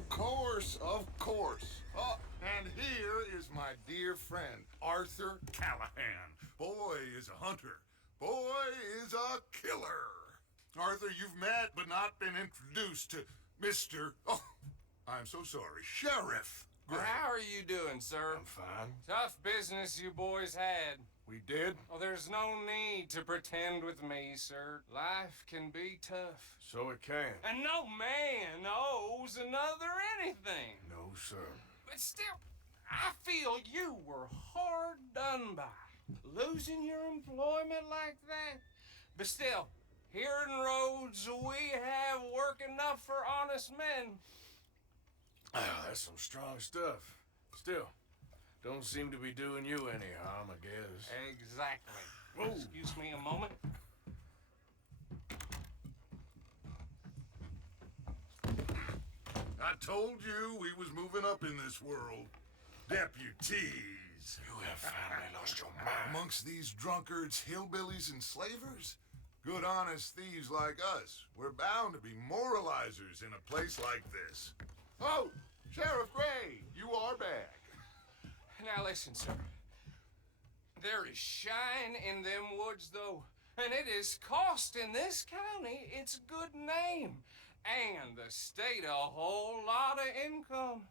Of course, of course. Oh, and here is my dear friend, Arthur Callahan. Boy is a hunter. Boy is a killer. Arthur, you've met but not been introduced to Mr. Oh, I'm so sorry, Sheriff Gray. How are you doing, sir? I'm fine. Tough business you boys had. We did? Oh, there's no need to pretend with me, sir. Life can be tough. So it can. And no man owes another anything. No, sir. But still, I feel you were hard done by. Losing your employment like that. But still, here in Rhodes, we have work enough for honest men. Oh, that's some strong stuff. Still, don't seem to be doing you any harm, I guess. Exactly. Whoa. Excuse me a moment. I told you we was moving up in this world. Deputies. You have finally lost your mind. Amongst these drunkards, hillbillies, and slavers? Good honest thieves like us. We're bound to be moralizers in a place like this. Oh, Sheriff Gray, you are back. Now listen, sir. There is shine in them woods, though, and it is costing this county its good name, and the state a whole lot of income.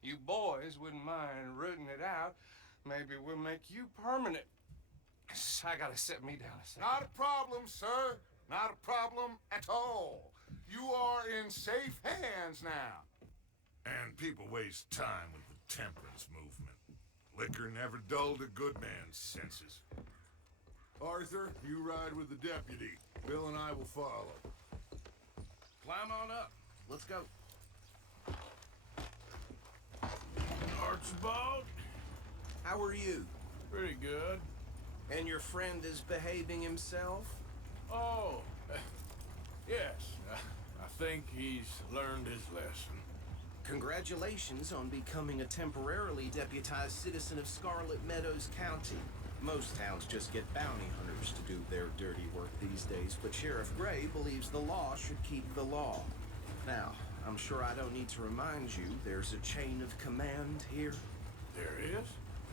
You boys wouldn't mind rooting it out. Maybe we'll make you permanent. I gotta sit me down a second. Not a problem, sir. Not a problem at all. You are in safe hands now. And people waste time with the temperance movement. Liquor never dulled a good man's senses. Arthur, you ride with the deputy. Bill and I will follow. Climb on up. Let's go. Archibald? How are you? Pretty good. And your friend is behaving himself? Oh, yes. I think he's learned his lesson. Congratulations on becoming a temporarily deputized citizen of Scarlet Meadows County. Most towns just get bounty hunters to do their dirty work these days, but Sheriff Gray believes the law should keep the law. Now, I'm sure I don't need to remind you there's a chain of command here. There is?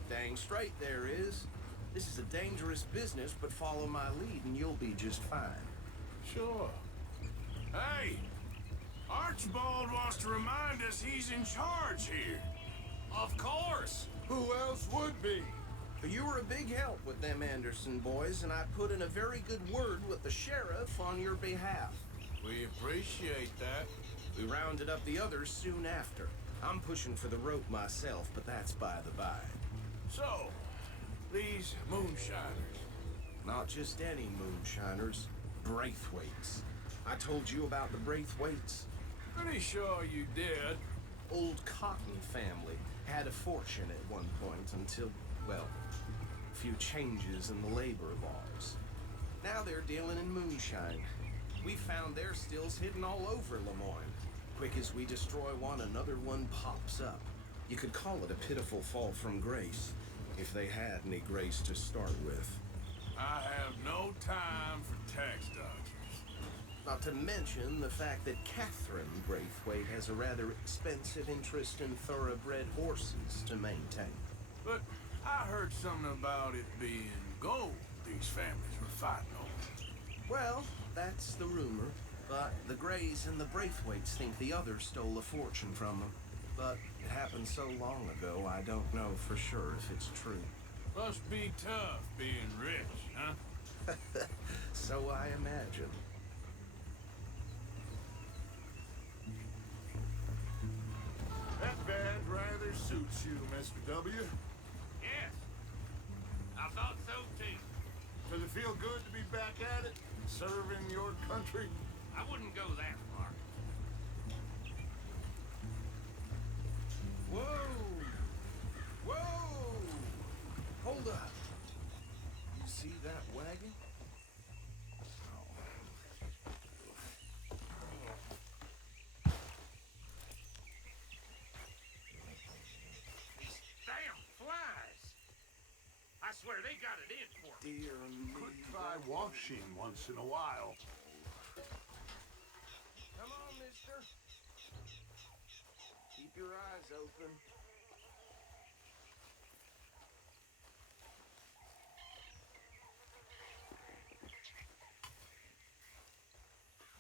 Dang straight there is. This is a dangerous business, but follow my lead and you'll be just fine. Sure. Hey! Archibald wants to remind us he's in charge here. Of course. Who else would be? You were a big help with them Anderson boys, and I put in a very good word with the sheriff on your behalf. We appreciate that. We rounded up the others soon after. I'm pushing for the rope myself, but that's by the by. So, these moonshiners. Not just any moonshiners, Braithwaites. I told you about the Braithwaites. Pretty sure you did. Old Cotton family had a fortune at one point until, well, a few changes in the labor laws. Now they're dealing in moonshine. We found their stills hidden all over Lemoyne. Quick as we destroy one, another one pops up. You could call it a pitiful fall from grace, if they had any grace to start with. I have no time for tax dodgers. Not to mention the fact that Catherine Braithwaite has a rather expensive interest in thoroughbred horses to maintain. But I heard something about it being gold these families were fighting over. Well, that's the rumor. But the Grays and the Braithwaites think the others stole a fortune from them. But it happened so long ago, I don't know for sure if it's true. Must be tough being rich, huh? So I imagine. That badge rather suits you, Mr. W. Yes. I thought so, too. Does it feel good to be back at it, serving your country? I wouldn't go that far. Whoa! Whoa! Hold up. You see that wagon? Damn flies! I swear they got it in for me. Dear me. Could try washing once in a while. Come on, mister. your eyes open.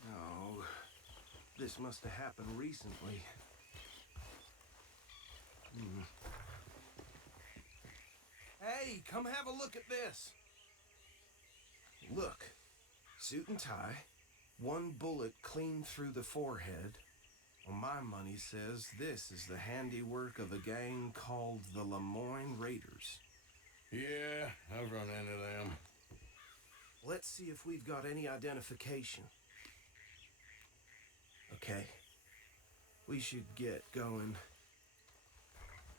Oh, this must have happened recently. Hey, come have a look at this. Look, suit and tie, one bullet clean through the forehead. Well, my money says this is the handiwork of a gang called the Lemoyne Raiders. Yeah, I've run into them. Let's see if we've got any identification. Okay, we should get going.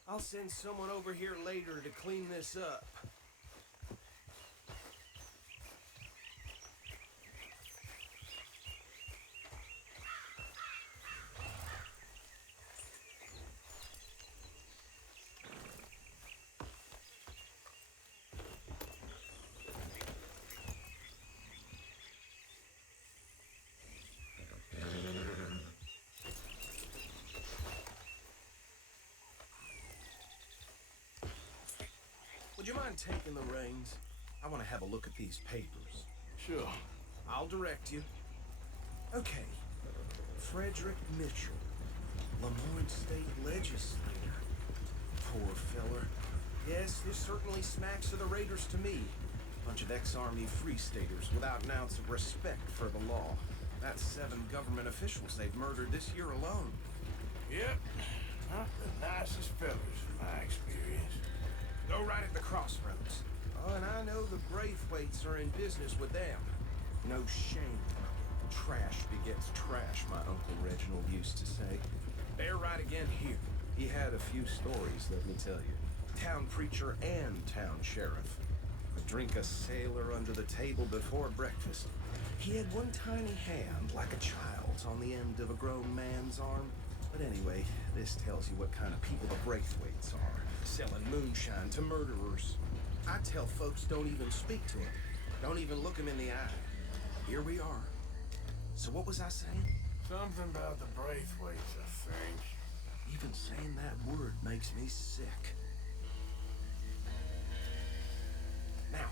I'll send someone over here later to clean this up. Would you mind taking the reins? I want to have a look at these papers. Sure. I'll direct you. Okay. Frederick Mitchell, Lemoyne State Legislator. Poor feller. Yes, this certainly smacks of the Raiders to me. Bunch of ex-Army Free Staters without an ounce of respect for the law. That's 7 government officials they've murdered this year alone. Yep. Not the nicest fellas, in my experience. Go right at the crossroads. Oh, and I know the Braithwaites are in business with them. No shame. Trash begets trash, my Uncle Reginald used to say. They're right again here. He had a few stories, let me tell you. Town preacher and town sheriff. Could drink a sailor under the table before breakfast. He had one tiny hand, like a child's, on the end of a grown man's arm. But anyway, this tells you what kind of people the Braithwaites are. Selling moonshine to murderers. I tell folks don't even speak to them. Don't even look them in the eye. Here we are. So what was I saying? Something about the Braithwaites, I think. Even saying that word makes me sick. Now,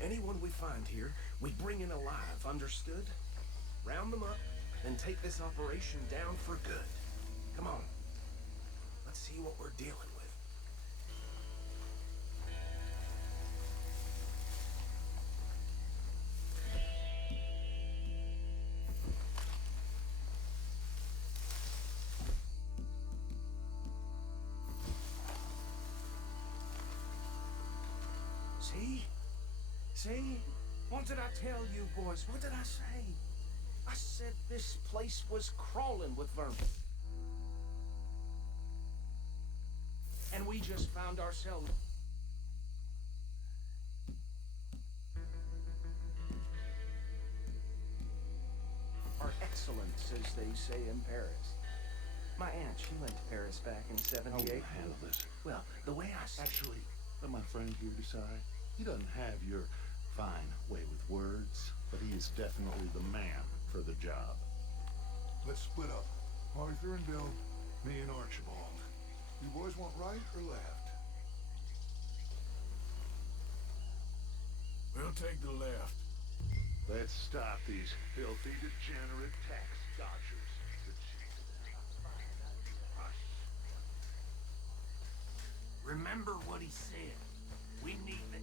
anyone we find here, we bring in alive, understood? Round them up, and take this operation down for good. Come on. Let's see what we're dealing with. See? See? What did I tell you, boys? What did I say? I said this place was crawling with vermin. And we just found ourselves... are excellence, as they say in Paris. My aunt, she went to Paris back in '78. How will you handle this? Well, the way I... Actually, let my friend here decide. He doesn't have your fine way with words, but he is definitely the man for the job. Let's split up. Arthur and Bill, me and Archibald. You boys want right or left? We'll take the left. Let's stop these filthy, degenerate tax dodgers. Remember what he said. We need it.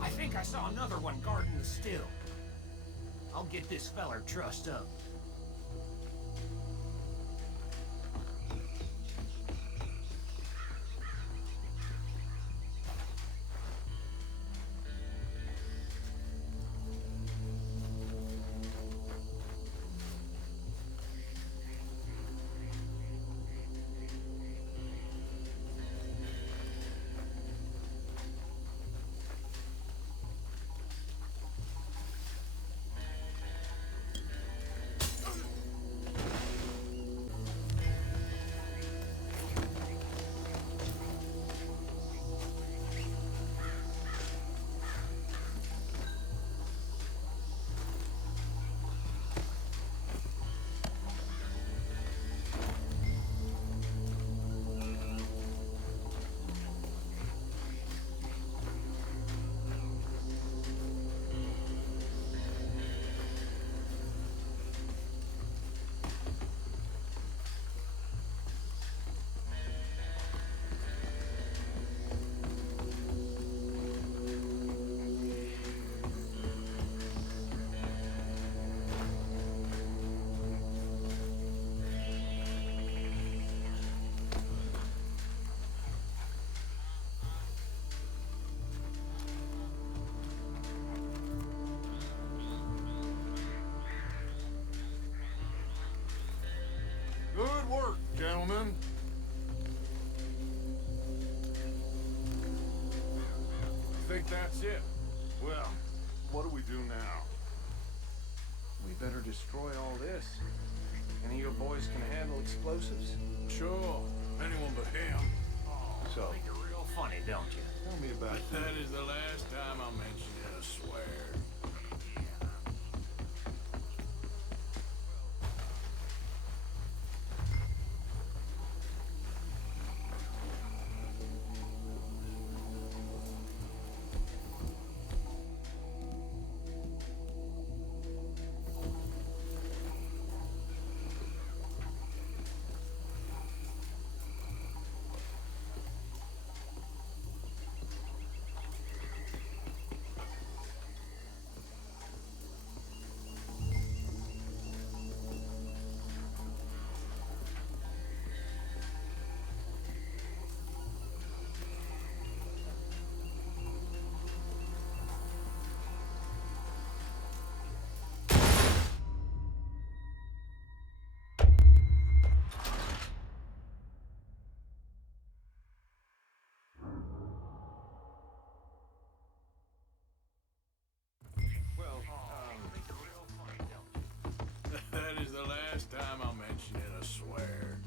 I think I saw another one guarding the still. I'll get this feller trussed up. gentlemen. I think that's it. Well, what do we do now? We better destroy all this. Any of you boys can handle explosives? Sure. Anyone but him. So, Think you're real funny, don't you? tell me about That is the last time I mention it, I swear. Well, Think you're real funny, don't you? That is the last time I mention it, I swear.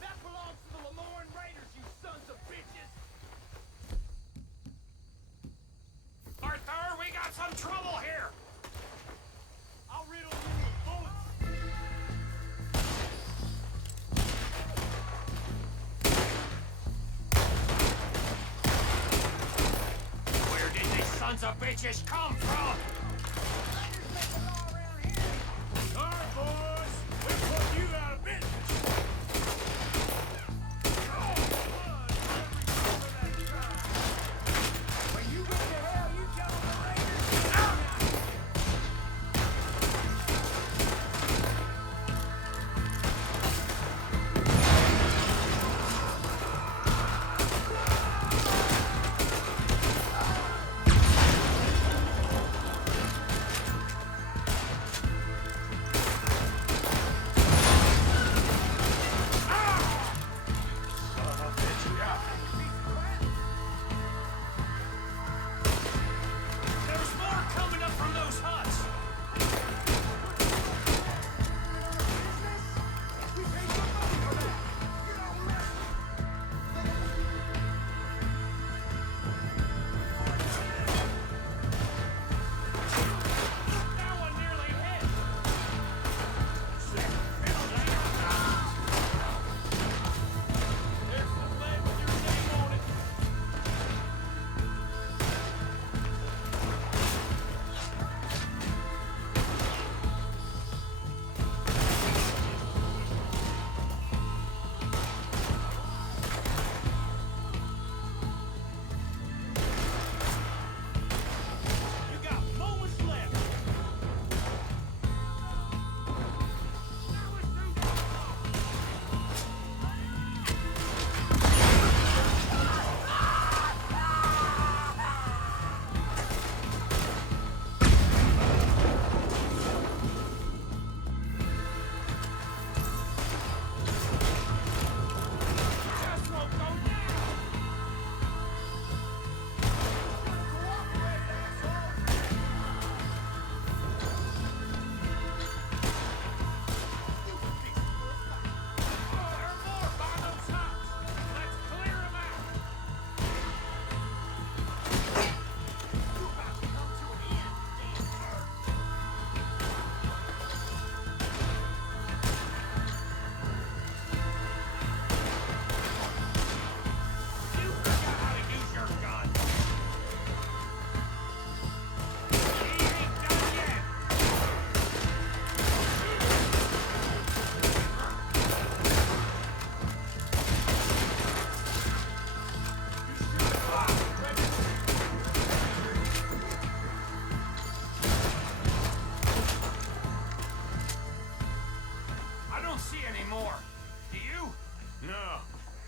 That belongs to the Lemoyne Raiders, you sons of bitches! Arthur, we got some trouble here! I'll riddle you with bullets! Where did these sons of bitches come from? All right, boys. We put you out of business. When you go to hell, you tell the Raiders!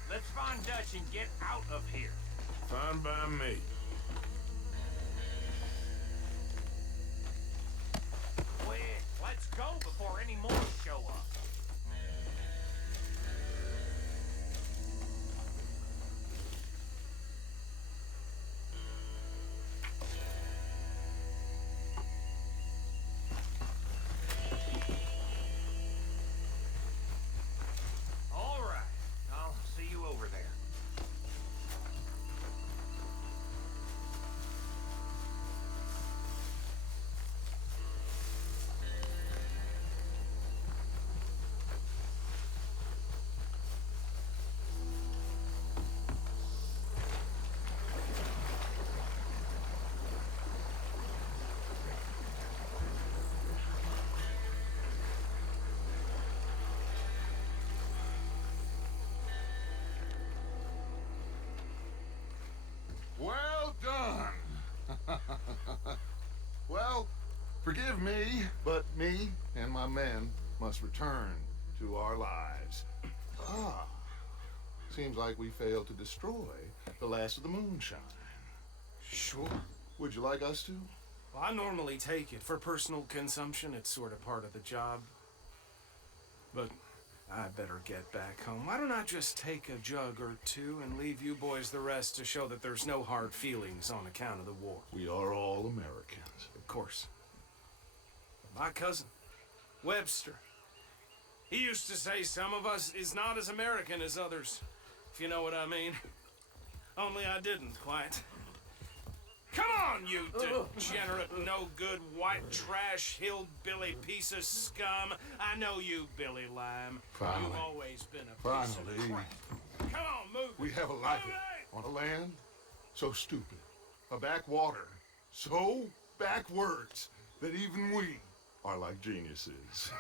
Let's find Dutch and get out of here. Fine by me. Quick, let's go before any more show up. All right, I'll see you over there. Well done. Well, forgive me, but me and my men must return to our lives. Ah, seems like we failed to destroy the last of the moonshine. Sure. Would you like us to? Well, I normally take it for personal consumption. It's sort of part of the job. But I better get back home. Why don't I just take a jug or two and leave you boys the rest to show that there's no hard feelings on account of the war? We are all Americans. Of course. My cousin, Webster, he used to say some of us is not as American as others, if you know what I mean. Only I didn't quite. Come on, you degenerate, no-good, white trash, hillbilly piece of scum. I know you, Billy Lime. Finally. You've always been a piece of Finally. crap. Come on, move. We have a life on a land so stupid, a backwater so backwards that even we are like geniuses.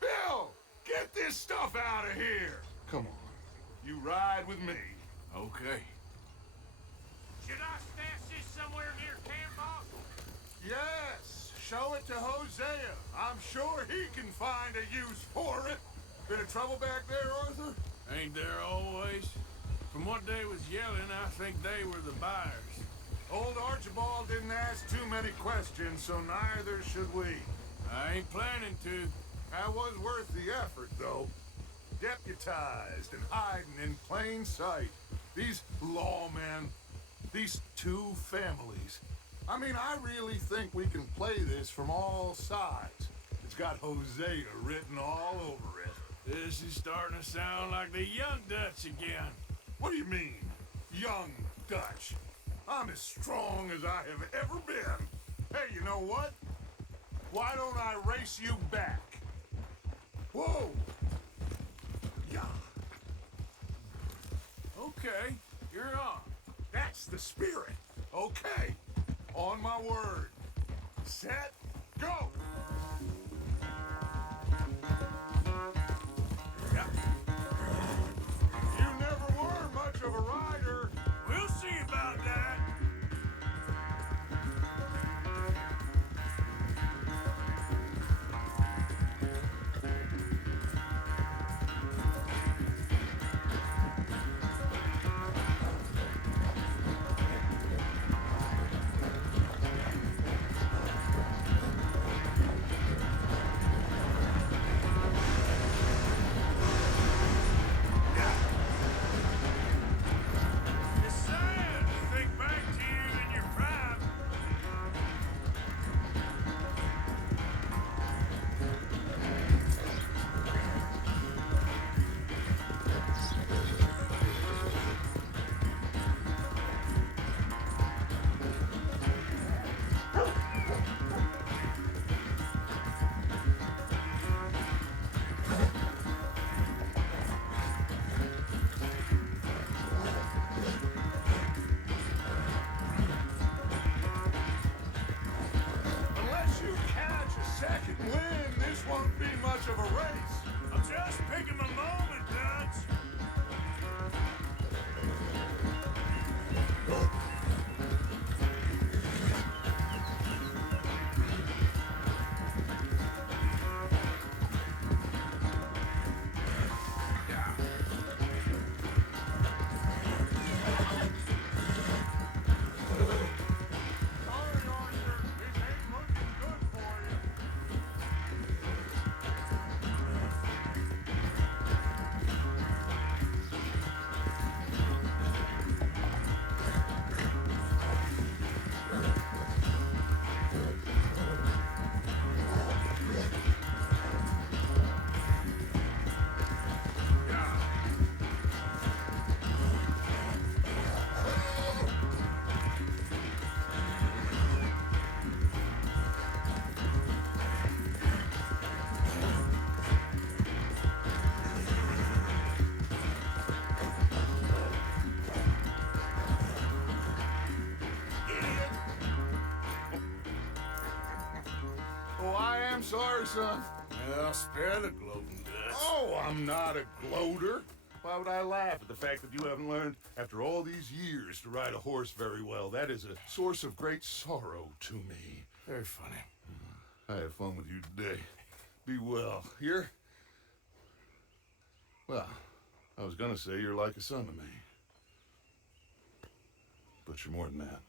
Bill, get this stuff out of here. Come on, you ride with me. Okay. Should I stash this somewhere near camp, boss? Yes, show it to Hosea. I'm sure he can find a use for it. Bit of trouble back there, Arthur? Ain't there always? From what they was yelling, I think they were the buyers. Old Archibald didn't ask too many questions, so neither should we. I ain't planning to. That was worth the effort, though. Deputized and hiding in plain sight. These lawmen, these two families. I mean, I really think we can play this from all sides. It's got Hosea written all over it. This is starting to sound like the young Dutch again. What do you mean, young Dutch? I'm as strong as I have ever been. Hey, you know what? Why don't I race you back? Whoa! Yeah. Okay, you're on. That's the spirit. Okay. On my word. Set, go! Yeah. You never were much of a rider. We'll see about that. sorry, son. Well, spare the gloating guts. Oh, I'm not a gloater. Why would I laugh at the fact that you haven't learned, after all these years, to ride a horse very well? That is a source of great sorrow to me. Very funny. I had fun with you today. Be well. Here? Well, I was gonna say you're like a son to me. But you're more than that.